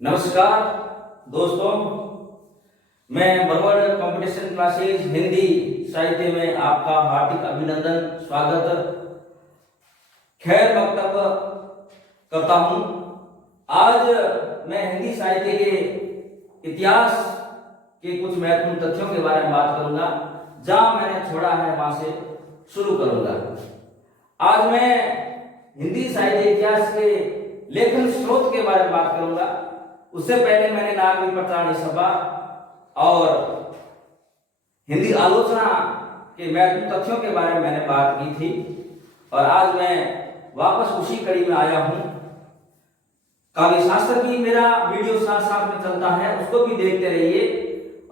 नमस्कार दोस्तों, मैं बरगढ़ कंपटीशन क्लासेज हिंदी साहित्य में आपका हार्दिक अभिनंदन स्वागत खैर वक्तव्य करता हूं। आज मैं हिंदी साहित्य के इतिहास के कुछ महत्वपूर्ण तथ्यों के बारे में बात करूंगा। जहां मैंने छोड़ा है वहां से शुरू करूंगा। आज मैं हिंदी साहित्य इतिहास के लेखन स्रोत के बारे में बात करूंगा। उससे पहले मैंने नागरिक प्रचारणी सभा और हिंदी आलोचना के महत्वपूर्ण तथ्यों के बारे में मैंने बात की थी और आज मैं वापस उसी कड़ी में आया हूं। काव्य शास्त्र की मेरा वीडियो साथ साथ में चलता है, उसको भी देखते रहिए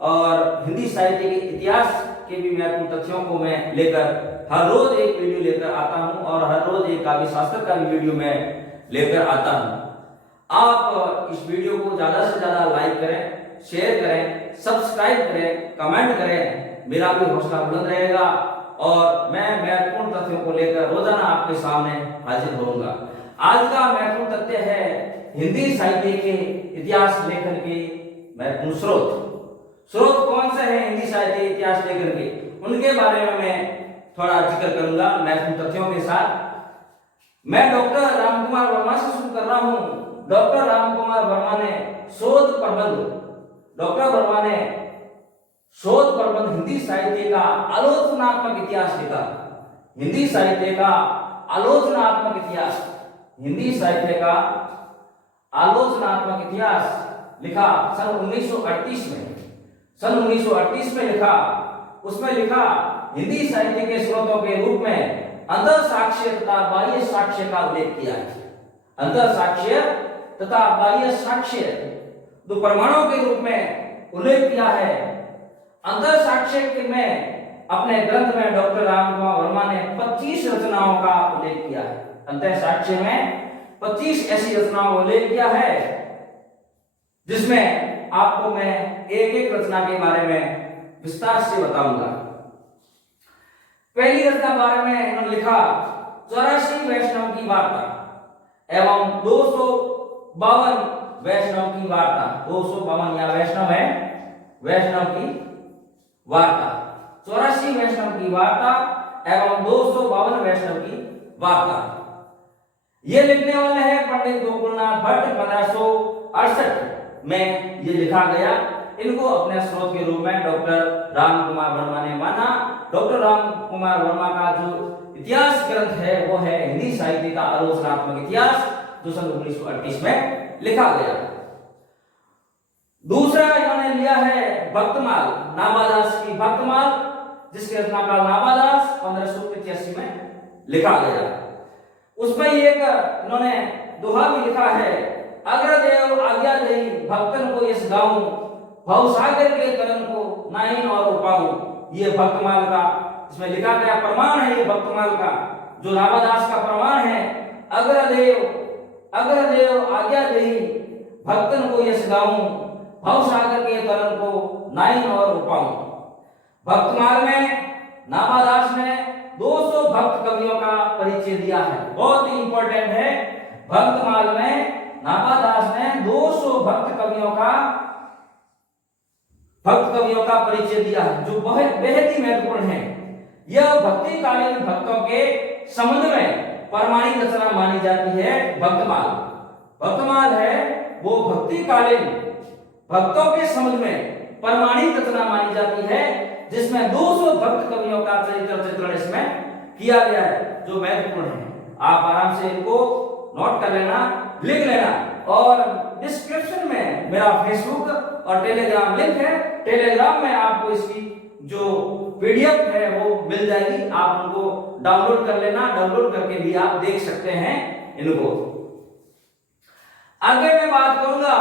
और हिंदी साहित्य के इतिहास के भी महत्वपूर्ण तथ्यों को मैं लेकर हर रोज एक वीडियो लेकर आता हूं और हर रोज एक काव्य शास्त्र का भी वीडियो मैं लेकर आता हूं। आप इस वीडियो को ज्यादा से ज्यादा लाइक करें, शेयर करें, सब्सक्राइब करें, कमेंट करें। मेरा भी हौसला बुलंद रहेगा और मैं महत्वपूर्ण तथ्यों को लेकर रोजाना आपके सामने हाजिर होऊंगा। आज का महत्वपूर्ण तथ्य है हिंदी साहित्य के इतिहास लेखन के महत्वपूर्ण स्रोत कौन से हैं हिंदी साहित्य इतिहास लेखन के, उनके बारे में मैं थोड़ा जिक्र करूंगा महत्वपूर्ण तथ्यों के साथ। मैं डॉक्टर रामकुमार वर्मा से शुरू कर रहा हूं। डॉक्टर रामकुमार वर्मा ने शोध प्रबंध हिंदी साहित्य का आलोचनात्मक इतिहास लिखा। हिंदी साहित्य का आलोचनात्मक इतिहास, हिंदी साहित्य का आलोचनात्मक इतिहास लिखा सन 1938 में। सन 1938 में लिखा। उसमें लिखा हिंदी साहित्य के स्रोतों के रूप में अंतर साक्ष्य तथा बाह्य साक्ष्य का उल्लेख किया है। अंतर साक्ष्य तथा बाह्य साक्ष्य दो प्रमाणों के रूप में उल्लेख किया है। अंतर साक्ष्य में अपने ग्रंथ में डॉक्टर रामकुमार वर्मा ने 25 रचनाओं का उल्लेख किया है। अंतर साक्ष्य में 25 ऐसी रचनाओं का उल्लेख किया है जिसमें आपको मैं एक एक रचना के बारे में विस्तार से बताऊंगा। पहली रचना बारे में इन्होंने लिखा 84 वैष्णव की वार्ता एवं 252 वैष्णव की वार्ता। 252 या वैष्णव है, वैष्णव की वार्ता। 84 वैष्णव की वार्ता एवं 252 वैष्णव की वार्ता। ये लिखने वाले हैं पंडित गोकुलनाथ भट्ट। 1568 में ये लिखा गया। इनको अपने स्रोत के रूप में डॉक्टर रामकुमार वर्मा ने माना। डॉक्टर रामकुमार वर्मा का जो इतिहास ग्रंथ है वो है हिंदी साहित्य का आलोचनात्मक इतिहास, जो सन 1938 में लिखा गया। दूसरा इन्होंने लिया है भक्तमाल, नाभादास की भक्तमाल, जिसके रचनाकार नाभादास 1585 में लिखा गया। उसमें एक इन्होंने दोहा भी लिखा है, अग्रदेव आज्ञा देई भक्तन को यस गाऊं, भवसागर के तरन को नाहीं और उपाऊं। ये भक्तमाल का इसमें लिखा गया प्रमाण है। ये भक्तमाल का जो नाभादास का प्रमाण है, अग्रदेव आज्ञा देई भक्तन को यस गाऊं, भवसागर के तरन को नाहीं और उपाऊं। भक्तमाल में नाभादास ने 200 भक्त कवियों का परिचय दिया है। बहुत ही इंपॉर्टेंट है। भक्तमाल में नाभादास ने 200 भक्त कवियों का परिचय दिया है, जो बेहद ही महत्वपूर्ण है। यह भक्ति कालीन भक्तों के संबंध में प्रमाणिक रचना मानी जाती है। भक्तमाल है वो भक्ति कालीन भक्तों के संबंध में प्रमाणिक रचना मानी जाती है, जिसमें 200 भक्त कवियों का चित्रण इसमें किया गया है, जो महत्वपूर्ण है। आप आराम से इनको नोट कर लेना, लिख लेना। और डिस्क्रिप्शन में मेरा फेसबुक और टेलीग्राम लिंक है। टेलीग्राम में आपको इसकी जो पीडीएफ है वो मिल जाएगी। आप उनको डाउनलोड कर लेना। डाउनलोड करके भी आप देख सकते हैं इनको। आगे मैं बात करूंगा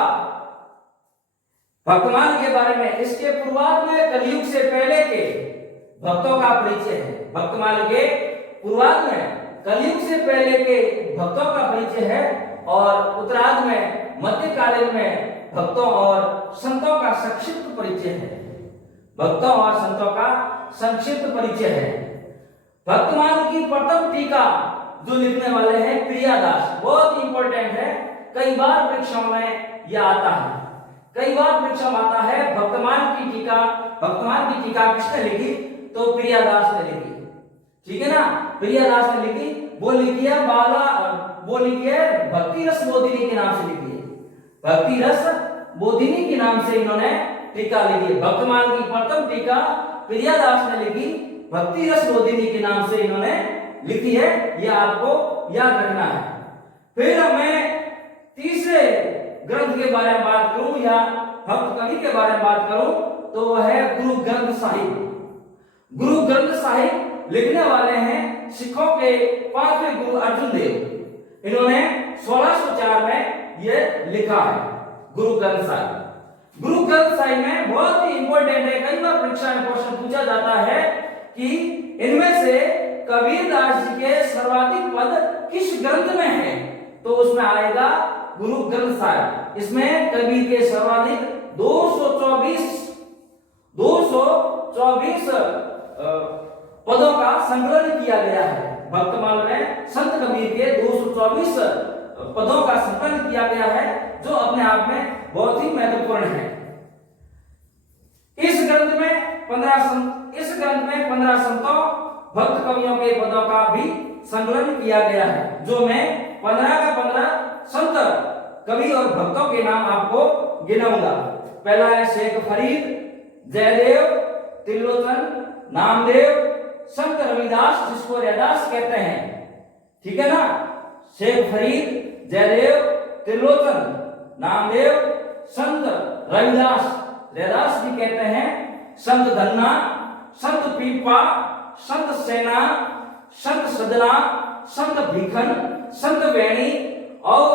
भक्तमाल के बारे में। इसके पूर्वार्ध में कलयुग से पहले के भक्तों का परिचय है। भक्तमाल के पूर्वार्ध में कलयुग से पहले के भक्तों का परिचय है और उत्तरार्ध में मध्यकालीन में भक्तों और संतों का संक्षिप्त परिचय है। भक्तों और संतों का संक्षिप्त परिचय है। भक्तमाल की प्रथम टीका जो लिखने वाले हैं प्रियादास, बहुत इंपॉर्टेंट है। कई बार परीक्षाओं में यह आता है। कई बार परीक्षा में आता है भक्तमान की टीका किसने लिखी? तो प्रियादास ने लिखी। ठीक है ना, प्रियादास ने लिखी। वो लिखी है भक्ति रस बोधिनी के नाम से लिखी है। भक्ति रस बोधिनी के नाम से इन्होंने टीका लिखी है। भक्तमान की प्रथम टीका प्रियादास ने लिखी, भक्ति रस बोधिनी के नाम से इन्होंने लिखी है। यह आपको याद रखना है। फिर मैं तीसरे ग्रंथ के बारे में बात करूं या भक्त कवि के बारे में बात करूं तो वह है गुरु ग्रंथ साहिब। गुरु ग्रंथ साहिब लिखने वाले हैं सिखों के 5वें गुरु अर्जुन देव। इन्होंने 1604 में यह लिखा है गुरु ग्रंथ साहिब। गुरु ग्रंथ साहिब में बहुत ही इंपॉर्टेंट है, कई बार परीक्षा में क्वेश्चन पूछा जाता है कि इनमें से कबीरदास जी के सर्वाधिक पद किस ग्रंथ में है? तो उसमें आएगा गुरु ग्रंथ साहिब। इसमें कबीर के सर्वाधिक 224 पदों का संकलन किया गया है। भक्तमाल में संत कबीर के 224 पदों का संकलन किया गया है, जो अपने आप में बहुत ही महत्वपूर्ण है। इस ग्रंथ में 15 संतों भक्त कवियों के पदों का भी संकलन किया गया है, जो मैं 15 का 15 संत कवि और भक्तों के नाम आपको गिनाऊंगा। पहला है शेख फरीद, जयदेव, त्रिलोचन, नामदेव, संत रविदास जिसको रैदास कहते हैं। ठीक है ना, शेख फरीद, जयदेव, त्रिलोचन, नामदेव, संत रैदास भी कहते हैं, संत धन्ना, संत पीपा, संत सेना, संत सजना, संत भीखन, संत वेणी और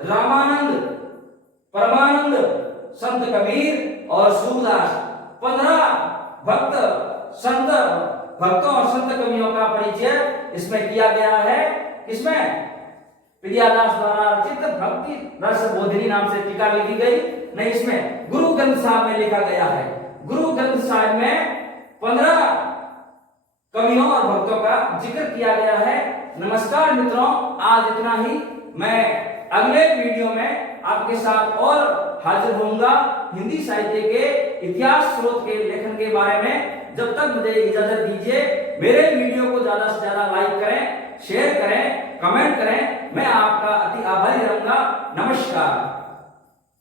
रामानंद, परमानंद, संत कबीर और सूरदास। 15 भक्तों और संत कवियों का परिचय इसमें किया गया है। इसमें प्रियादास द्वारा रचित भक्ति रस बोधिनी नाम से टीका लिखी गई नहीं, इसमें गुरु ग्रंथ साहिब में लिखा गया है। गुरु ग्रंथ साहिब में 15 कवियों और भक्तों का जिक्र किया गया है। नमस्कार मित्रों, आज इतना ही। मैं अगले वीडियो में आपके साथ और हाजिर होऊंगा हिंदी साहित्य के इतिहास स्रोत के लेखन के बारे में। जब तक मुझे इजाजत दीजिए। मेरे वीडियो को ज्यादा से ज्यादा लाइक करें, शेयर करें, कमेंट करें। मैं आपका अति आभारी रहूंगा। नमस्कार।